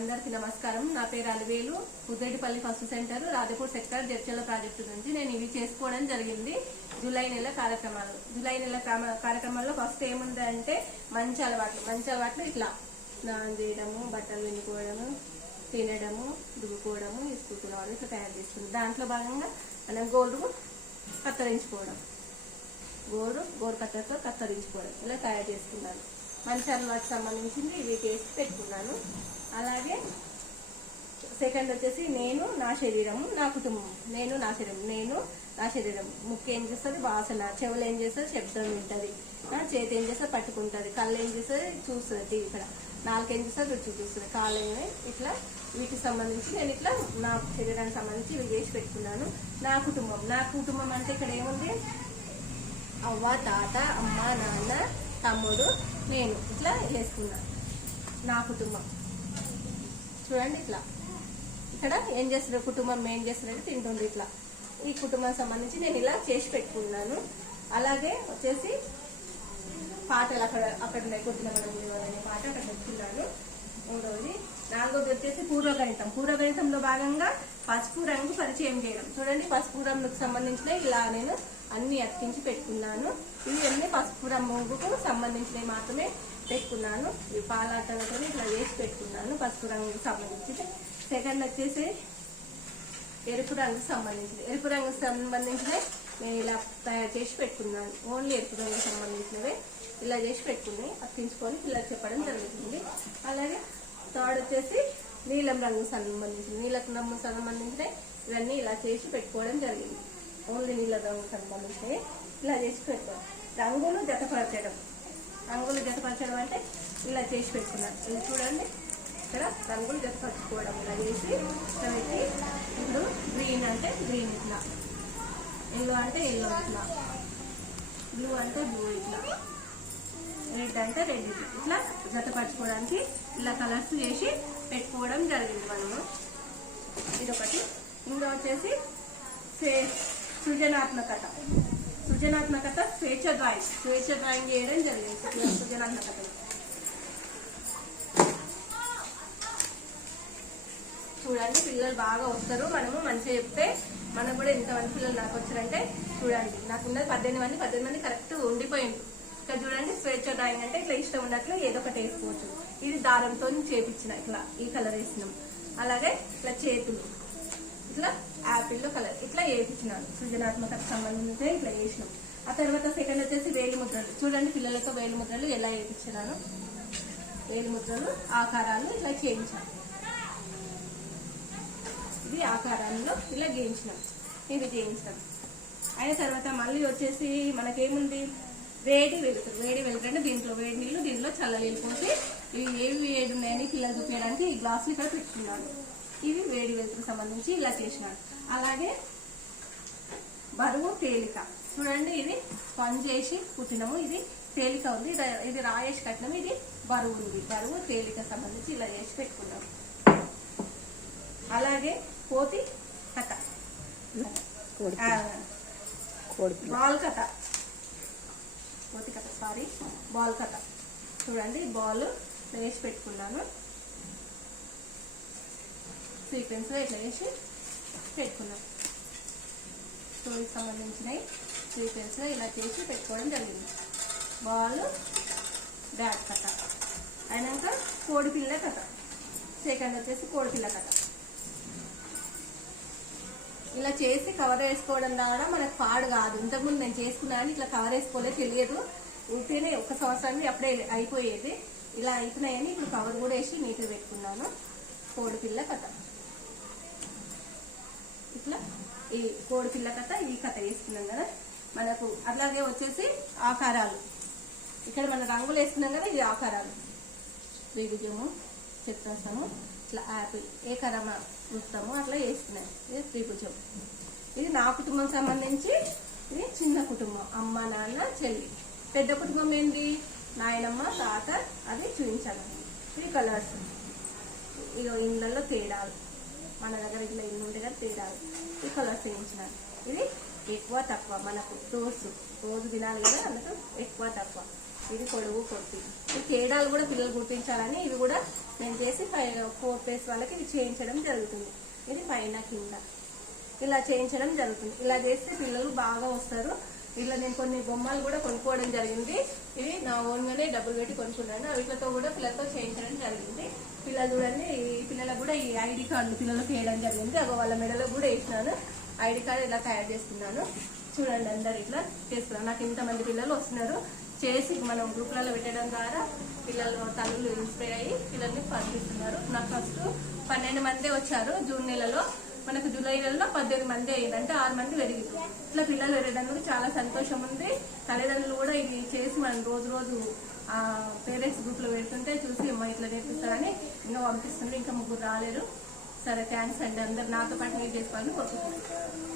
అందరికీ నమస్కారం. నా పేరు Alivelu Puddedipalli first centre Radhapur sector Jadchala project నుంచి నేను ఇవి చేసుకోవడం జరిగింది జూలై నెల కార్యక్రమాలు. జూలై నెల క్రమ- కార్యక్రమాల్లో ఫస్ట్ ఏముందంటే మంచి అలవాట్లు. మంచి అలవాట్లు ఇట్లా. స్నానం చేయడము బట్టలు వెనుకోవడము తినడము దువ్వుకోవడము ఇసుకుకోవడం ఇట్లా తయారు చేసుకుంది. దాంట్లో భాగంగా మనం గోల్డ్ కత్తిరించుకోవడం. గోరు గోరు కత్తెరతో కత్తిరించుకోవడం. ఇలా తయారు చేసుకున్నాను. మంచి అలవాటు సంబంధించింది ఇవి చేసి పెట్టుకున్నాను. అలాగే సెకండ్ వచ్చేసి నేను నా శరీరము నా కుటుంబం నేను నా శరీరం. నేను నా శరీరం. ముక్కు ఏం చేస్తుంది? వాసన. చెవులు ఏం చేస్తుంది? శబ్దం వింటది. చేతి ఏం చేస్తుంది? పట్టుకుంటుంది. కళ్ళు ఏం చేస్తుంది? చూస్తుంది టీవీ ఇక్కడ. నాలుగు ఏం చేస్తుంది? రుచి చూస్తుంది. కాళ్ళు ఇట్లా వీటికి సంబంధించి నేను ఇట్లా నా శరీరానికి సంబంధించి ఇవి చేసి పెట్టుకున్నాను. నా కుటుంబం. నా కుటుంబం అంటే ఇక్కడ ఏముంది? అవ్వ తాత అమ్మ నాన్న తమ్ముడు నేను ఇట్లా చేసుకున్నాను నా కుటుంబం. చూడండి ఇట్లా. ఇక్కడ ఏం చేస్తున్నారు కుటుంబం ఏం చేస్తారంటే తింటుంది ఇట్లా. ఈ కుటుంబం సంబంధించి నేను ఇలా చేసి పెట్టుకున్నాను. అలాగే వచ్చేసి పాటలు అక్కడ అక్కడ ఉన్నాయి. అనే పాట అక్కడ పెట్టుకున్నాను. మూడవది నాలుగోది వచ్చేసి పూర్వగణితం. పూర్వగణితంలో భాగంగా పసుపు రంగు పరిచయం చేయడం. చూడండి పసుపు రంగుకు సంబంధించిన ఇలా నేను అన్ని అతికించి పెట్టుకున్నాను. ఇవి అన్ని పసుపు రంగుకు సంబంధించినవి మాత్రమే. పెట్టుకున్నాను ఈ పాలాటలతో ఇట్లా వేసి పెట్టుకున్నాను పసుపు రంగుకి సంబంధించి సెకండ్ వచ్చేసి ఎరుపు రంగుకు సంబంధించింది ఎరుపు రంగుకు సంబంధించినవి నేను ఇలా తయారు చేసి పెట్టుకున్నాను. ఓన్లీ ఎరుపు రంగుకి సంబంధించినవే ఇలా చేసి పెట్టుకుని అక్కించుకొని ఇలా చెప్పడం జరుగుతుంది. అలాగే థర్డ్ వచ్చేసి నీలం రంగు సంబంధించిన నీలం రంగు సంబంధించిన ఇవన్నీ ఇలా చేసి పెట్టుకోవడం జరిగింది. ఓన్లీ నీలం రంగు సంబంధించినవి ఇలా చేసి పెట్టుకోవడం. రంగులు జతపరచడం. రంగులు జతపరచడం అంటే ఇలా చేసి పెట్టుకున్నాను ఇది చూడండి. ఇక్కడ రంగులు జతపరచుకోవడం ఇలా చేసి ఇక్కడ పెట్టి ఇప్పుడు గ్రీన్ అంటే గ్రీన్ ఇట్లా. ఎల్లో అంటే ఎల్లో ఇట్లా. బ్లూ అంటే బ్లూ ఇట్లా. రెడ్ అంటే రెడ్ ఇట్లా. జతపరచుకోవడానికి ఇలా కలర్స్ చేసి పెట్టుకోవడం జరిగింది మనము. ఇదొకటి. ఇంకా వచ్చేసి సృజనాత్మకత. సృజనాత్మకత స్వేచ్ఛ డ్రాయింగ్ స్వేచ్ఛ డ్రాయింగ్ చేయడం జరిగింది. సృజనాత్మకత చూడండి పిల్లలు బాగా వస్తారు. మనము మంచిగా చెప్తే మనకు కూడా ఎంతమంది పిల్లలు నాకు వచ్చారంటే చూడండి నాకు ఉన్నది పద్దెనిమిది మంది పద్దెనిమిది మంది కరెక్ట్ ఉండిపోయింది ఇక్కడ చూడండి స్వేచ్ఛ డ్రాయింగ్ అంటే ఇట్లా ఇష్టం ఉన్నట్లు ఏదో ఒకటి వేసుకోవచ్చు. ఇది దారంతో చేపించిన ఇట్లా ఈ కలర్ వేసినాం. అలాగే ఇట్లా చేతులు. ఇట్లా యాపిల్ కలర్ ఇట్లా వేపించినాను సృజనాత్మకత సంబంధించి ఇట్లా వేసినాం. ఆ తర్వాత సెకండ్ వచ్చేసి వేలిముద్రలు చూడండి పిల్లలతో వేలిముద్రలు ఎలా వేయించినాను వేలిముద్రలు ఆకారాలు ఇలా చేయించాను ఇది ఆకారంలో ఇలా గీయించినాం. ఇది గీయించడం అయిన తర్వాత మళ్ళీ వచ్చేసి మనకేముంది? వేడి వెలుతురు. వేడి వెలుతురు దీంట్లో వేడి నీళ్ళు దీంట్లో చల్ల నీళ్ళు పోసి ఇవి ఏవి వేడి ఉన్నాయని పిల్లలు చూపించడానికి ఈ గ్లాసులు ఇక్కడ పెట్టుకున్నాను. ఇవి వేడి వెలుతురు సంబంధించి ఇలా చేసినాను. అలాగే బరువు తేలిక. చూడండి ఇది స్పంజ్ చేసి కుట్టినము. ఇది తేలిక ఉంది. ఇది- రాయేసి కట్టినము. ఇది బరువు ఉంది. బరువు తేలిక సంబంధించి ఇలా చేసి పెట్టుకున్నాము. అలాగే కోతి కథ బాల్ కథ కోతి కథ సారీ బాల్ కథ చూడండి బాల్ వేసి పెట్టుకున్నాను. సీక్వెన్స్ ఇట్లా వేసి పెట్టుకున్నాను. స్టోరీకి సంబంధించినవి. సీక్వెన్స్లో ఇలా చేసి పెట్టుకోవడం జరిగింది. బాల్ బ్యాట్ కథ అయినాక కోడిపిల్ల కథ సెకండ్ వచ్చేసి కోడిపిల్ల కథ ఇలా చేసి కవర్ వేసుకోవడం ద్వారా మనకు పాడు కాదు. ఇంతకుముందు నేను చేసుకున్నాను ఇట్లా కవర్ వేసుకోలేదు తెలియదు. ఉంటేనే ఒక సంవత్సరానికి అప్పుడే అయిపోయేది. ఇలా అయిపోయినాయని ఇప్పుడు కవర్ కూడా వేసి నీట్గా పెట్టుకున్నాను. కోడిపిల్ల కథ ఇట్లా ఈ కోడిపిల్ల కథ ఈ కథ వేసుకున్నాం కదా. మనకు అట్లాగే వచ్చేసి ఆకారాలు. ఇక్కడ మన రంగులు వేసుకున్నాం కదా ఇది ఆకారాలు. త్రిభుజము చతురస్రము ఇట్లా యాపిల్ ఏకరమ వృత్తము అట్లా వేసుకున్నాను ఇది త్రిభుజం. ఇది నా కుటుంబం సంబంధించి ఇది చిన్న కుటుంబం. అమ్మ నాన్న చెల్లి. పెద్ద కుటుంబం ఏంటి నాయనమ్మ తాత అది చూపించాలి. ఈ కలర్స్. ఇక ఇళ్ళల్లో తేడాలు. మన దగ్గర ఇట్లా ఇల్లు ఉంటే కదా తేడాలు. ఈ కలర్స్ వేయించినాను ఇది ఎక్కువ తక్కువ. మనకు రోజు రోజు తినాలి కదా అందుకు ఎక్కువ తక్కువ. ఇది పొడవు కొట్టి ఈ తేడాలు కూడా పిల్లలు గుర్తించాలని ఇవి కూడా నేను చేసి ఫైవ్ ఫోర్ ప్లేస్ వాళ్ళకి ఇది చేయించడం జరుగుతుంది. ఇది పైన కింద. ఇలా చేయించడం జరుగుతుంది. ఇలా చేస్తే పిల్లలు బాగా వస్తారు. ఇట్లా నేను కొన్ని బొమ్మలు కూడా కొనుక్కోవడం జరిగింది. ఇవి నా ఓన్గానే డబ్బులు పెట్టి కొనుక్కున్నాను వీటితో కూడా పిల్లలతో చేయించడం జరిగింది. పిల్లలు చూడండి ఈ పిల్లలకు కూడా ఈ ఐడి కార్డులు పిల్లలకు వేయడం జరిగింది. అగో వాళ్ళ మెడలో కూడా వేసినాను. ఐడి కార్డు ఇలా తయారు చేస్తున్నాను చూడండి అందరు ఇట్లా చేసుకున్నాను నాకు ఇంతమంది పిల్లలు వస్తున్నారు. చేసి మనం గ్రూప్లలో పెట్టడం ద్వారా పిల్లలు తల్లులు ఇన్స్పైర్ అయ్యి పిల్లల్ని పంపిస్తున్నారు. నాకు ఫస్ట్ పన్నెండు మంది వచ్చారు జూన్ నెలలో. మనకు జూలై నెలలో పద్దెనిమిది మంది అయ్యింది అంటే ఆరు మంది పెరిగింది ఇట్లా పిల్లలు పెరగడానికి చాలా సంతోషం ఉంది. తల్లిదండ్రులు కూడా ఇది చేసి మనం రోజు రోజు ఆ పేరెంట్స్ గ్రూప్లో పెడుతుంటే చూసి అమ్మ ఇట్లా నేర్పిస్తారని ఇంకా పంపిస్తున్నారు. ఇంకా ముగ్గురు రాలేరు. సరే థ్యాంక్స్ అండి. అందరు నాతో పాటు మీరు చేసుకోవాలని కోరుకుంటున్నాను.